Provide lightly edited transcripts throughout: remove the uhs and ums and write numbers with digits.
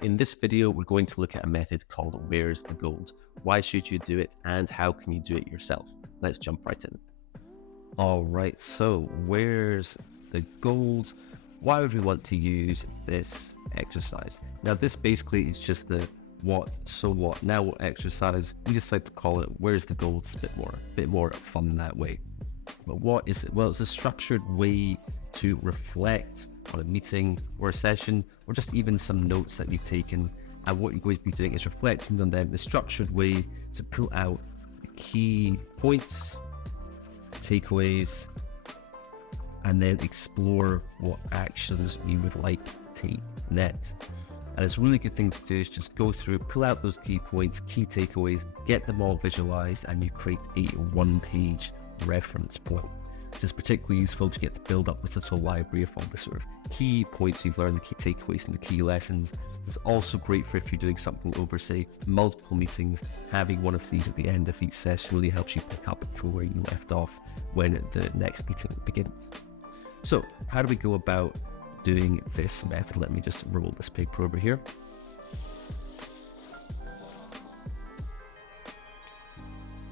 In this video, we're going to look at a method called Where's the Gold? Why should you do it and how can you do it yourself? Let's jump right in. All right, so where's the gold? Why would we want to use this exercise? Now, this basically is just the what, so what, now what exercise. We just like to call it Where's the Gold? It's a bit more fun that way. But what is it? Well, it's a structured way to reflect on a meeting or a session, or just even some notes that you've taken. And what you're going to be doing is reflecting on them in a structured way to pull out the key points, takeaways, and then explore what actions you would like to take next. And it's a really good thing to do is just go through, pull out those key points, key takeaways, get them all visualized, and you create a one-page reference point, which is particularly useful to get to build up this little library of all the sort of key points you've learned, the key takeaways and the key lessons. It's also great for if you're doing something over, say, multiple meetings. Having one of these at the end of each session really helps you pick up from where you left off when the next meeting begins. So how do we go about doing this method? Let me just roll this paper over here.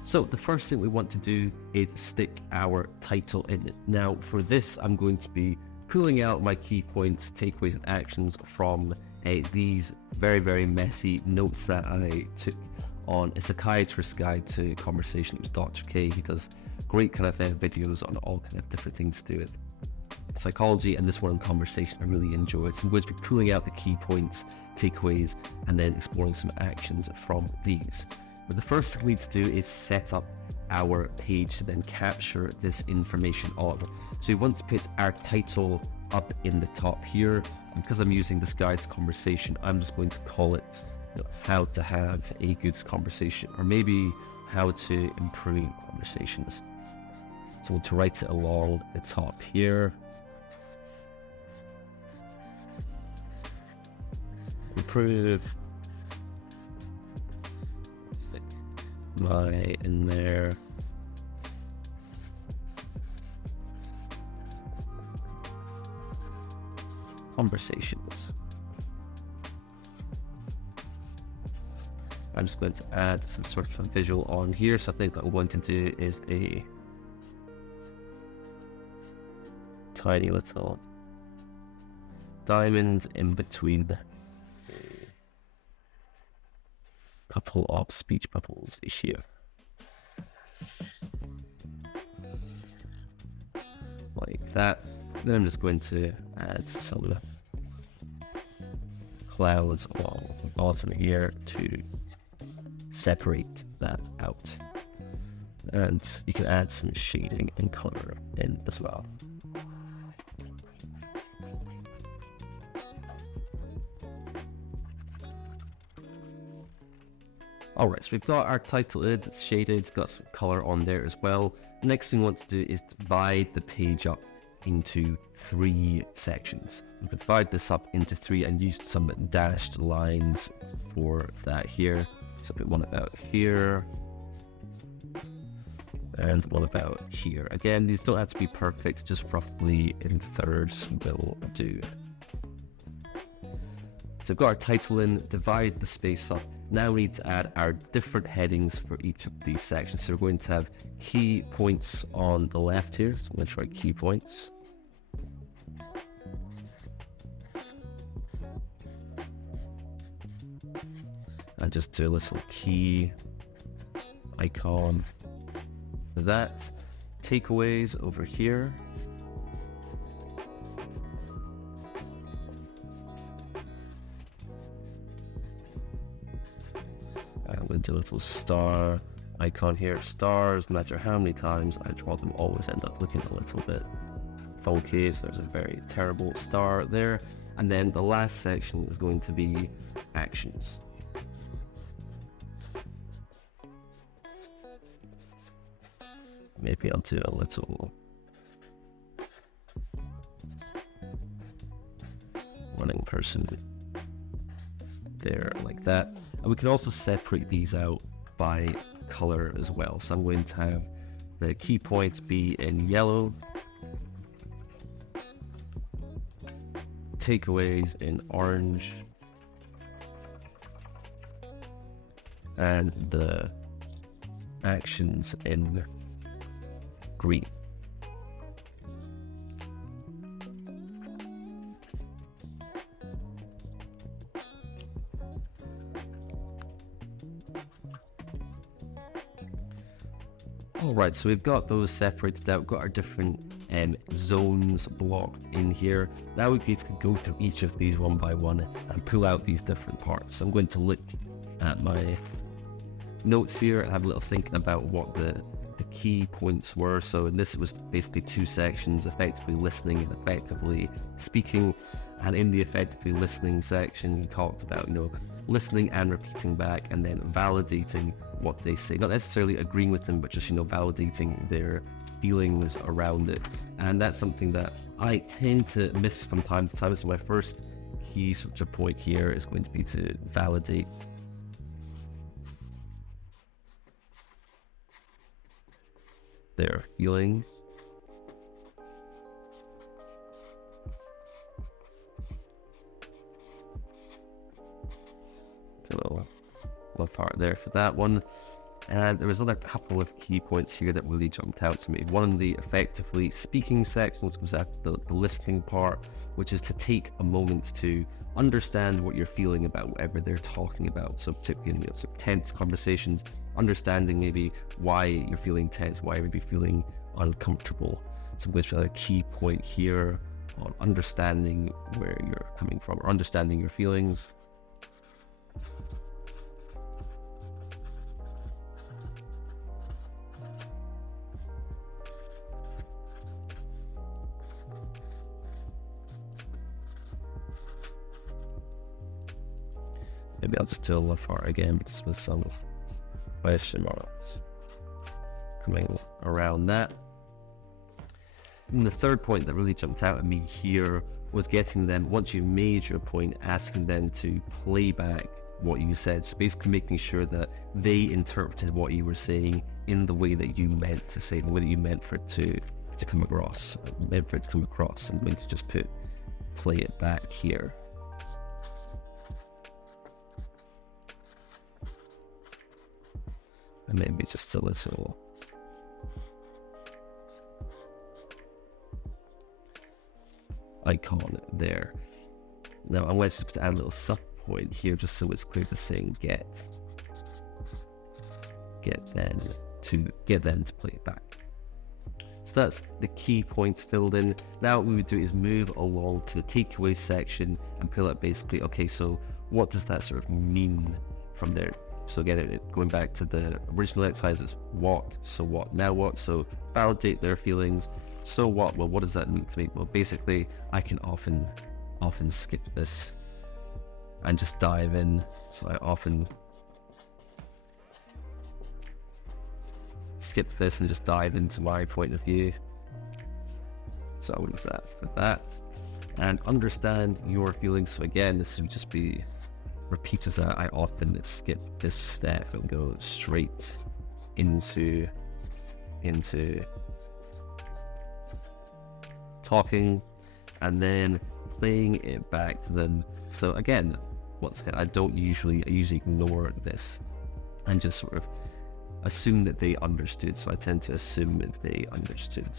So the first thing we want to do is stick our title in it. Now for this, I'm going to be pulling out my key points, takeaways and actions from these very, very messy notes that I took on A Psychiatrist's Guide to Conversation. It was Dr. K. He does great kind of videos on all kind of different things to do with psychology, and this one on conversation I really enjoyed. So I'm going to be pulling out the key points, takeaways, and then exploring some actions from these. But the first thing we need to do is set up our page to then capture this information on. So we want to put our title up in the top here. And because I'm using this guide to conversation, I'm just going to call it how to have a good conversation, or maybe how to improve conversations. So we'll to write it along the top here. Improve. Right in there. Conversations. I'm just going to add some sort of a visual on here. So I think what I'm going to do is a tiny little diamond in between couple of speech bubbles here. Like that. Then I'm just going to add some clouds along the bottom here to separate that out. And you can add some shading and color in as well. Alright, so we've got our title in, it's shaded, it's got some color on there as well. Next thing we want to do is divide the page up into 3 sections. We can divide this up into 3 and use some dashed lines for that here. So put one about here and one about here. Again, these don't have to be perfect, just roughly in thirds will do. So we've got our title in, divide the space up. Now we need to add our different headings for each of these sections. So we're going to have key points on the left here. So I'm going to try key points. And just do a little key icon for that. Takeaways over here. I'm going to do a little star icon here. Stars, no matter how many times I draw them, always end up looking a little bit funky. So there's a very terrible star there. And then the last section is going to be actions. Maybe I'll do a little running person there like that. And we can also separate these out by color as well. So I'm going to have the key points be in yellow, takeaways in orange, and the actions in green. All right, so we've got those separated out. We've got our different zones blocked in here. Now we basically go through each of these one by one and pull out these different parts. So I'm going to look at my notes here and have a little thinking about what the key points were. So in this was basically two sections, effectively listening and effectively speaking. And in the effectively listening section, we talked about, listening and repeating back, and then validating what they say. Not necessarily agreeing with them, but just, validating their feelings around it. And that's something that I tend to miss from time to time. So my first key sort of point here is going to be to validate their feelings. A little part there for that one. And there was another couple of key points here that really jumped out to me. One in the effectively speaking section, which was after the listening part, which is to take a moment to understand what you're feeling about whatever they're talking about. So particularly in sort of tense conversations, understanding maybe why you're feeling tense, why you're maybe feeling uncomfortable. So which is a key point here on understanding where you're coming from, or understanding your feelings. Maybe I'll just do a little part again, just with some question marks coming around that. And the third point that really jumped out at me here was getting them, once you've made your point, asking them to play back what you said. So basically making sure that they interpreted what you were saying in the way that you meant to say, the way that you meant for it to come across. I'm going to just play it back here. And maybe just a little icon there. Now I'm going to add a little sub point here just so it's clear to saying get them to play it back. So that's the key points filled in. Now what we would do is move along to the takeaway section and pull out basically, okay, so what does that sort of mean from there? So again, going back to the original exercise, it's what, so what, now what, so validate their feelings, so what, well, what does that mean to me? Well, basically, I can often skip this and just dive in, so I often skip this and just dive into my point of view. So what is that for that? And understand your feelings. So again, this would just be repeated that I often skip this step and go straight into talking and then playing it back to them. So again, once again, I usually ignore this and just sort of assume that they understood. So I tend to assume that they understood.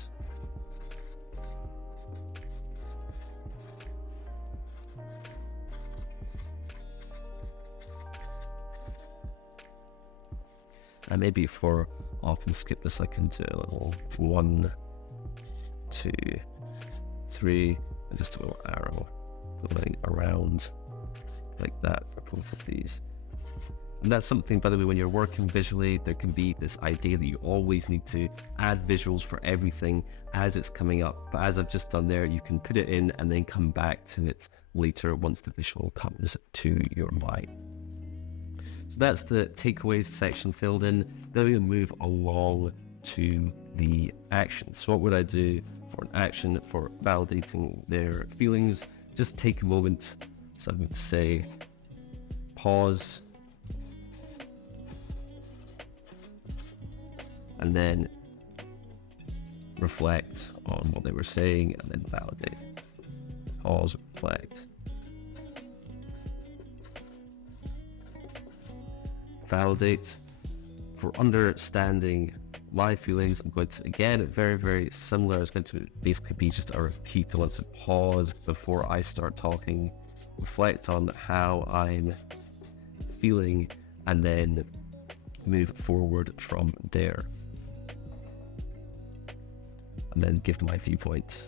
And maybe for often skip this, I can do a little 1, 2, 3, and just a little arrow going around like that for both of these. And that's something, by the way, when you're working visually, there can be this idea that you always need to add visuals for everything as it's coming up. But as I've just done there, you can put it in and then come back to it later once the visual comes to your mind. So that's the takeaways section filled in. Then we move along to the action. So what would I do for an action for validating their feelings? Just take a moment. So I would say pause, and then reflect on what they were saying, and then validate. Pause, reflect, validate. For understanding my feelings, I'm going to, again, very similar. It's going to basically be just a repeat. I want to pause before I start talking, reflect on how I'm feeling, and then move forward from there. And then give my viewpoint.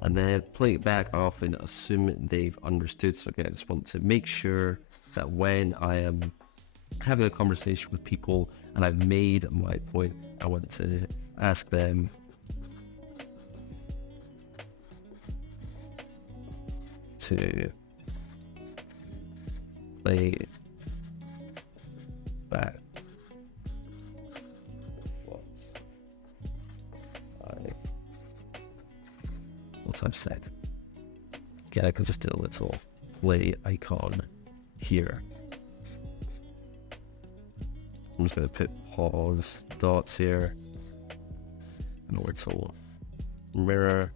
And then play it back off and assume they've understood. So again, I just want to make sure that when I am having a conversation with people and I've made my point, I want to ask them to play back what I've said. Again, I can just do a little play icon here. I'm just going to put pause dots here in order to mirror,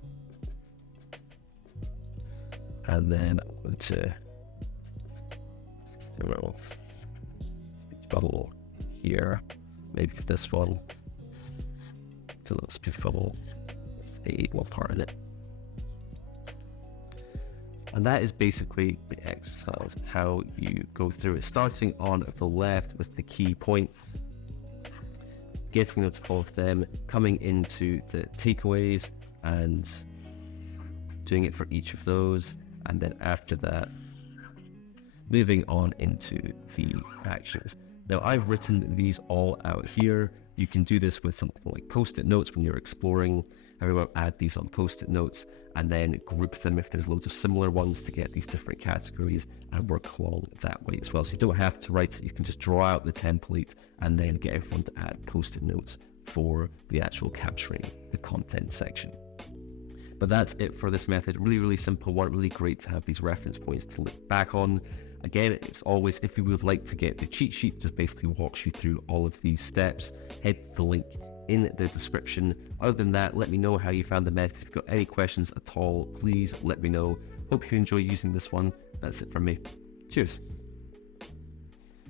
and then I'm going to do a little speech bubble here. Maybe for this one, do a little speech bubble. Let's say one part in it. And that is basically the exercise, how you go through it, starting on the left with the key points, getting notes of all of them, coming into the takeaways and doing it for each of those, and then after that, moving on into the actions. Now, I've written these all out here. You can do this with something like post-it notes when you're exploring. Everyone add these on post-it notes and then group them if there's loads of similar ones to get these different categories and work along that way as well. So you don't have to write it, you can just draw out the template and then get everyone to add post-it notes for the actual capturing the content section. But that's it for this method. Really simple one, really great to have these reference points to look back on. Again, it's always, if you would like to get the cheat sheet, just basically walks you through all of these steps, head to the link in the description. Other than that, let me know how you found the method. If you've got any questions at all, please let me know. Hope you enjoy using this one. That's it from me. Cheers.